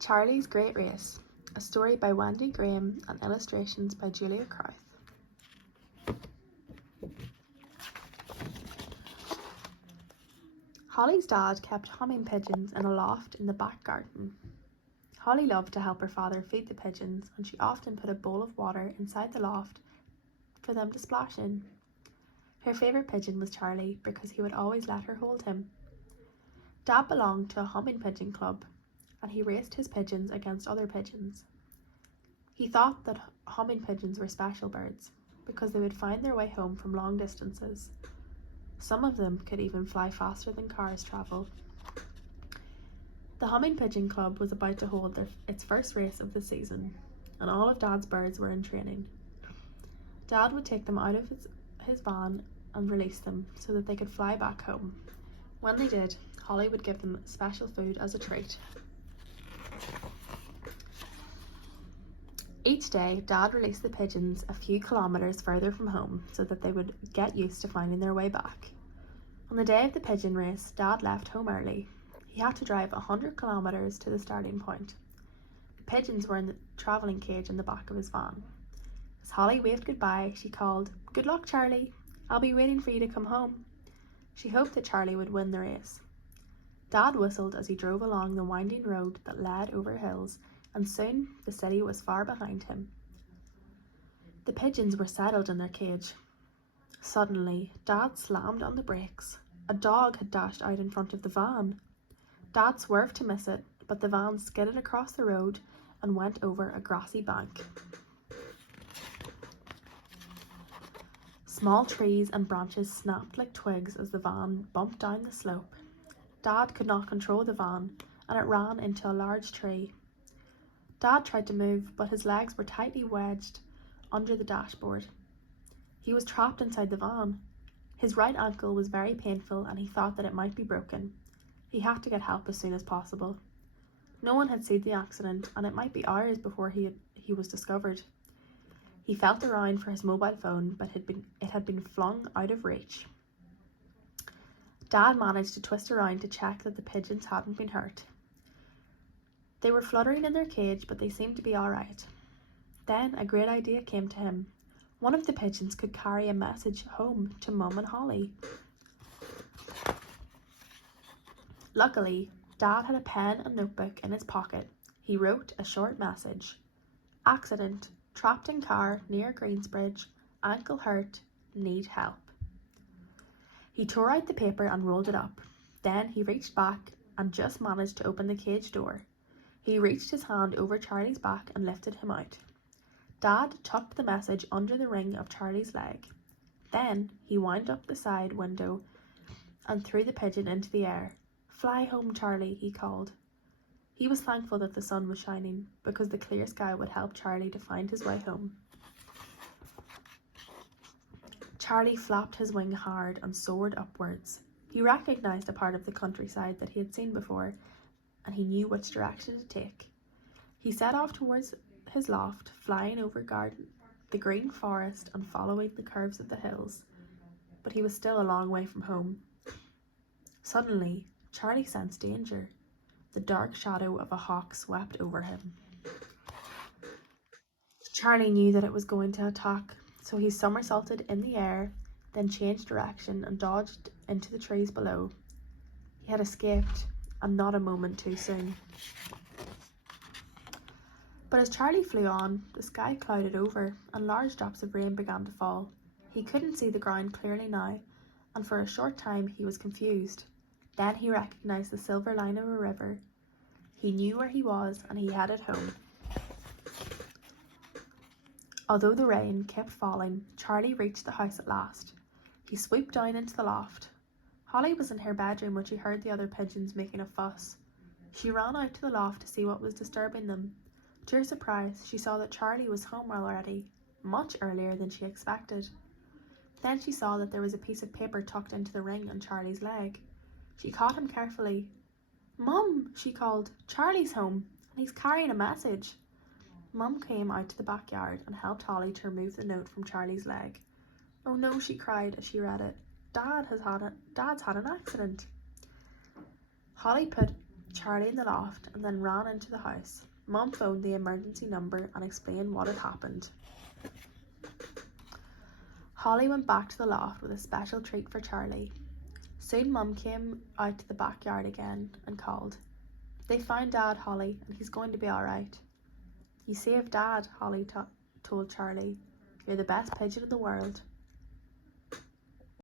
Charlie's Great Race, a story by Wendy Graham and illustrations by Julia Crowth. Holly's dad kept humming pigeons in a loft in the back garden. Holly loved to help her father feed the pigeons, and she often put a bowl of water inside the loft for them to splash in. Her favourite pigeon was Charlie because he would always let her hold him. Dad belonged to a humming pigeon club, and he raced his pigeons against other pigeons. He thought that humming pigeons were special birds because they would find their way home from long distances. Some of them could even fly faster than cars travel. The Humming Pigeon Club was about to hold its first race of the season, and all of Dad's birds were in training. Dad would take them out of his van and release them so that they could fly back home. When they did, Holly would give them special food as a treat. Each day, Dad released the pigeons a few kilometres further from home so that they would get used to finding their way back. On the day of the pigeon race, Dad left home early. He had to drive 100 kilometres to the starting point. The pigeons were in the travelling cage in the back of his van. As Holly waved goodbye, she called, "Good luck, Charlie. I'll be waiting for you to come home." She hoped that Charlie would win the race. Dad whistled as he drove along the winding road that led over hills, and soon the city was far behind him. The pigeons were settled in their cage. Suddenly, Dad slammed on the brakes. A dog had dashed out in front of the van. Dad swerved to miss it, but the van skidded across the road and went over a grassy bank. Small trees and branches snapped like twigs as the van bumped down the slope. Dad could not control the van, and it ran into a large tree. Dad tried to move, but his legs were tightly wedged under the dashboard. He was trapped inside the van. His right ankle was very painful, and he thought that it might be broken. He had to get help as soon as possible. No one had seen the accident, and it might be hours before he was discovered. He felt around for his mobile phone, but it had been flung out of reach. Dad managed to twist around to check that the pigeons hadn't been hurt. They were fluttering in their cage, but they seemed to be all right. Then a great idea came to him. One of the pigeons could carry a message home to Mum and Holly. Luckily, Dad had a pen and notebook in his pocket. He wrote a short message. "Accident. Trapped in car near Greensbridge. Ankle hurt. Need help." He tore out the paper and rolled it up. Then he reached back and just managed to open the cage door. He reached his hand over Charlie's back and lifted him out. Dad tucked the message under the ring of Charlie's leg. Then he wound up the side window and threw the pigeon into the air. "Fly home, Charlie," he called. He was thankful that the sun was shining, because the clear sky would help Charlie to find his way home. Charlie flapped his wing hard and soared upwards. He recognised a part of the countryside that he had seen before, and he knew which direction to take. He set off towards his loft, flying over the green forest and following the curves of the hills, but he was still a long way from home. Suddenly, Charlie sensed danger. The dark shadow of a hawk swept over him. Charlie knew that it was going to attack, so he somersaulted in the air, then changed direction and dodged into the trees below. He had escaped, and not a moment too soon. But as Charlie flew on, the sky clouded over and large drops of rain began to fall. He couldn't see the ground clearly now, and for a short time he was confused. Then he recognised the silver line of a river. He knew where he was, and he headed home. Although the rain kept falling, Charlie reached the house at last. He swooped down into the loft. Holly was in her bedroom when she heard the other pigeons making a fuss. She ran out to the loft to see what was disturbing them. To her surprise, she saw that Charlie was home already, much earlier than she expected. Then she saw that there was a piece of paper tucked into the ring on Charlie's leg. She caught him carefully. "Mum," she called, "Charlie's home, and he's carrying a message." Mum came out to the backyard and helped Holly to remove the note from Charlie's leg. "Oh no," she cried as she read it. Dad's had an accident." Holly put Charlie in the loft and then ran into the house. Mum phoned the emergency number and explained what had happened. Holly went back to the loft with a special treat for Charlie. Soon Mum came out to the backyard again and called. They found Dad, Holly, and he's going to be all right. You saved Dad, Holly told Charlie. You're the best pigeon in the world.